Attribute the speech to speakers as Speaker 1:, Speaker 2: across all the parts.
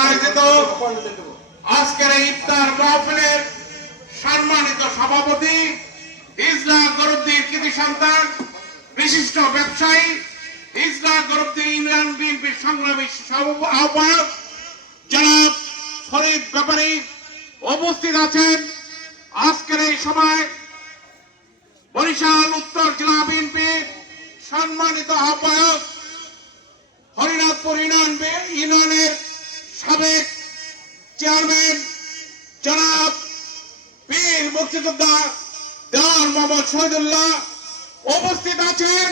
Speaker 1: আয়োজিত আজকের এই ইফতার সম্মানিত সভাপতি ইসলা গরুদ্দির কৃতি সন্তান, বিশিষ্ট ব্যবসায়ী ইসলা গরুদ্দিন ইউনিয়ন বিএনপির সংগ্রামী আহ্বায়ক জনাব ফরিদ ব্যাপারী উপস্থিত আছেন আজকের এই সময় বরিশাল, উত্তর জেলা বিএনপির সম্মানিত আহ্বায়ক হরিনাথপুর ইউনিয়ন ইউনিয়নের সাবেক চেয়ারম্যান জনাব বীর মুক্তিযোদ্ধা দেওয়ান মোহাম্মদ শহীদুল্লাহ উপস্থিত আছেন।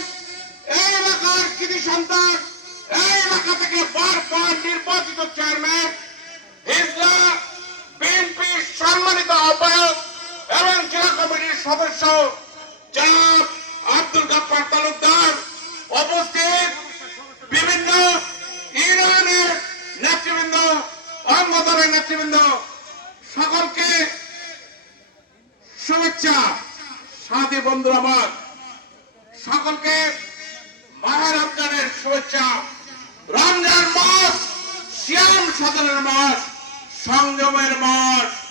Speaker 1: এই এলাকার কৃতি সন্তান, এই এলাকা থেকে বারবার নির্বাচিত চেয়ারম্যান হিজলা বিএনপি সম্মানিত আহ্বায়ক এবং জেলা কমিটির সদস্য জনাব আব্দুল গাফার তালুকদার উপস্থিত বিভিন্ন ইউনিয়নের নেতৃবৃন্দ, অঙ্গদলের নেতৃবৃন্দ, সকলকে শুভেচ্ছা। সাথী বন্ধু আমার, সকলকে মাহে রমজানের শুভেচ্ছা। রমজান মাস শ্যাম সাধনের মাস, সংযমের মাস।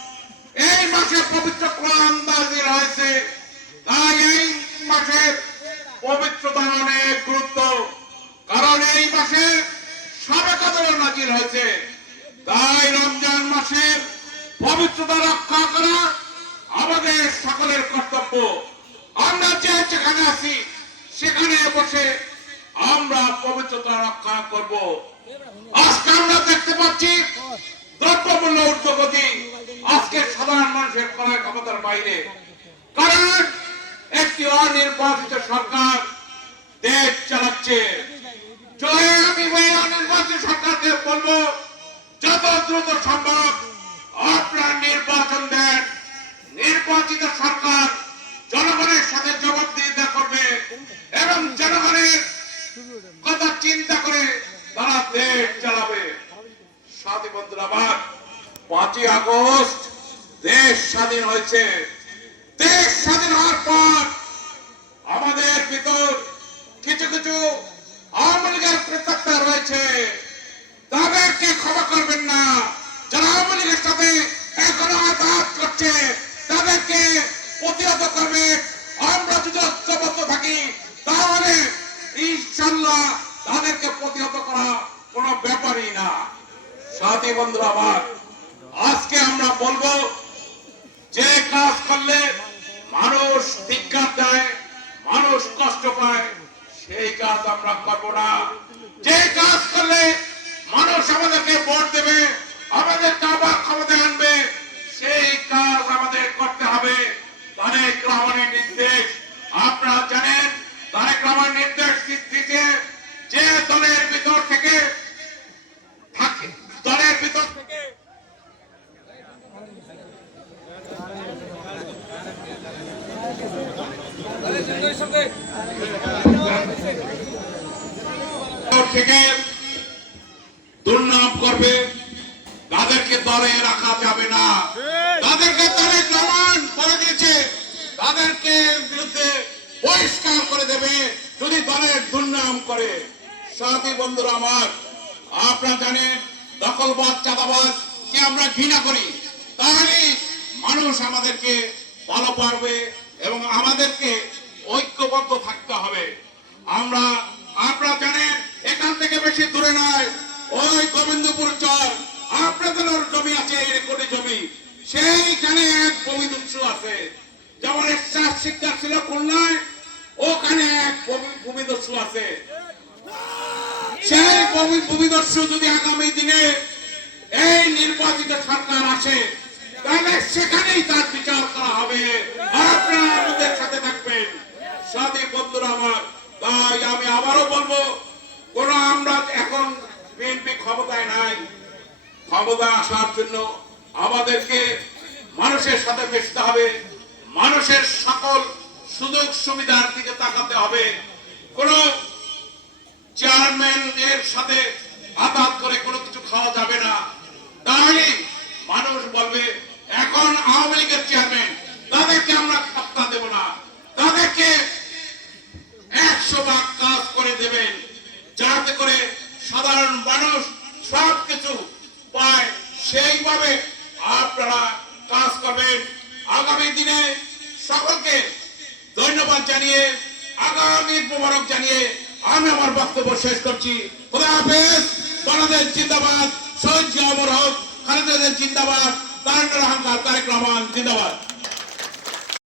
Speaker 1: এই মাসে পবিত্র কোরআন নাজিল হয়েছে তাই এই মাসের পবিত্রতা অনেক গুরুত্ব। কারণ এই মাসে সবে কদর নাজিল হয়েছে। তাই রমজান মাসের পবিত্রতা রক্ষা করা আমাদের সকলের কর্তব্য। আমরা যে যেখানে আছি, সেখানে বসে আমরা পবিত্রতা রক্ষা করব। আজকে আমরা দেখতে পাচ্ছি দ্রব্যমূল্য মানুষের ক্রয় ক্ষমতার বাইরে। কারণ একটি অনির্বাচিত সরকার দেশ চালাচ্ছে। অনির্বাচিত সরকারকে বলব, যত দ্রুত সম্ভব আপনার নির্বাচন দেন। নির্বাচিত সরকার জনগণের সাথে জবাবদিহিতা করবে এবং জনগণের কথা চিন্তা করে তারা দেশ চালাবে। সাথী বন্ধুরা আমার পাঁচই আগস্ট স্বাধীন হয়েছে। দেশ স্বাধীন হওয়ার পর আমাদের ভিতর কিছু কিছু আওয়ামী লীগের প্রত্যেকটা রয়েছে। তাদেরকে ক্ষমা করবেন না। যারা আওয়ামী লীগের সাথে এখনও আঘাত করছে, তাদেরকে প্রতিহত করবে আমরা যদি ঐক্যবদ্ধ থাকি, তাহলে ইনশাল্লাহ তাদেরকে প্রতিহত করা কোনো ব্যাপারই না। সাথী বন্ধুরা আমার, আজকে আমরা বলব যে কাজ করলে মানুষ বিজ্ঞান দেয়, মানুষ কষ্ট পায়, সেই কাজ আমরা করব না। যে কাজ করলে মানুষ আমাদেরকে ভোট দেবে আমাদেরকে আবার ক্ষমতায় আনবে সেই কাজ আমাদের করতে হবে তারেক রহমানের নির্দেশ আপনারা জানেন তারেক রহমান নির্দেশ দিচ্ছে যে দলের ভিতর থেকে থাকে দলের ভিতর থেকে থেকে দুর্নাম করবে। তাদেরকে দলে রাখা যাবে না। তাদেরকে তারেক রহমান করে দিয়েছে। তাদেরকে বিরুদ্ধে বহিষ্কার করে দেবে। যদি দলের দুর্নাম করে। সাথী বন্ধুরা আমার, আপনারা জানেন, দখলবাদ চাঁদাবাদ কে আমরা ঘৃণা করি তাহলে মানুষ আমাদেরকে ভালো পারবে এবং আমাদেরকে ঐক্যবদ্ধ থাকতে হবে। আমরা আপনারা জানেন, এখান থেকে বেশি দূরে নয়। ওই গোবিন্দপুর চর, আপনাদের জমি আছে এই কোটি জমি। সেইখানে এক ভূমিদস্যু আছে। যেমন শ্বাস শিক্ষা ছিল খুলনায়, ওখানে এক ভূমি- ভূমিদস্যু আছে। সেই ভূমি- ভূমিদস্যু যদি আগামী দিনে এই নির্বাচিত সরকার আসে, তাহলে সেখানেই তার বিচার করা হবে। আপনারা আমাদের সাথে থাকবেন সাথে বন্ধুরা আমার তাই আমি আবারও বলব, কোন আমরা এখন বিএনপি ক্ষমতায় নাই। ক্ষমতা আসার জন্য আমাদেরকে মানুষের সাথে মিশতে হবে। মানুষের সকল সুযোগ সুবিধার দিকে তাকাতে হবে। কোন চেয়ারম্যান এর সাথে আঘাত করে কোনো কিছু খাওয়া যাবে না। তাহলে মানুষ বলবে, এখন আওয়ামী লীগের চেয়ারম্যান তাদেরকে আমরা পাত্তা দেব না তাদেরকে একশো ভাগ কাজ করে দেবেন যাতে করে সাধারণ মানুষ সব কিছু পায় সেইভাবে আপনারা কাজ করবেন? আগামী দিনে সকলকে ধন্যবাদ জানিয়ে, আগামী মোবারক জানিয়ে আমি আমার বক্তব্য শেষ করছি। খুদা হাফেজ, বাংলাদেশ জিন্দাবাদ, শহীদ জিয়া হক জিন্দাবাদ তারেক রহমান তারেক রহমান, জিন্দাবাদ।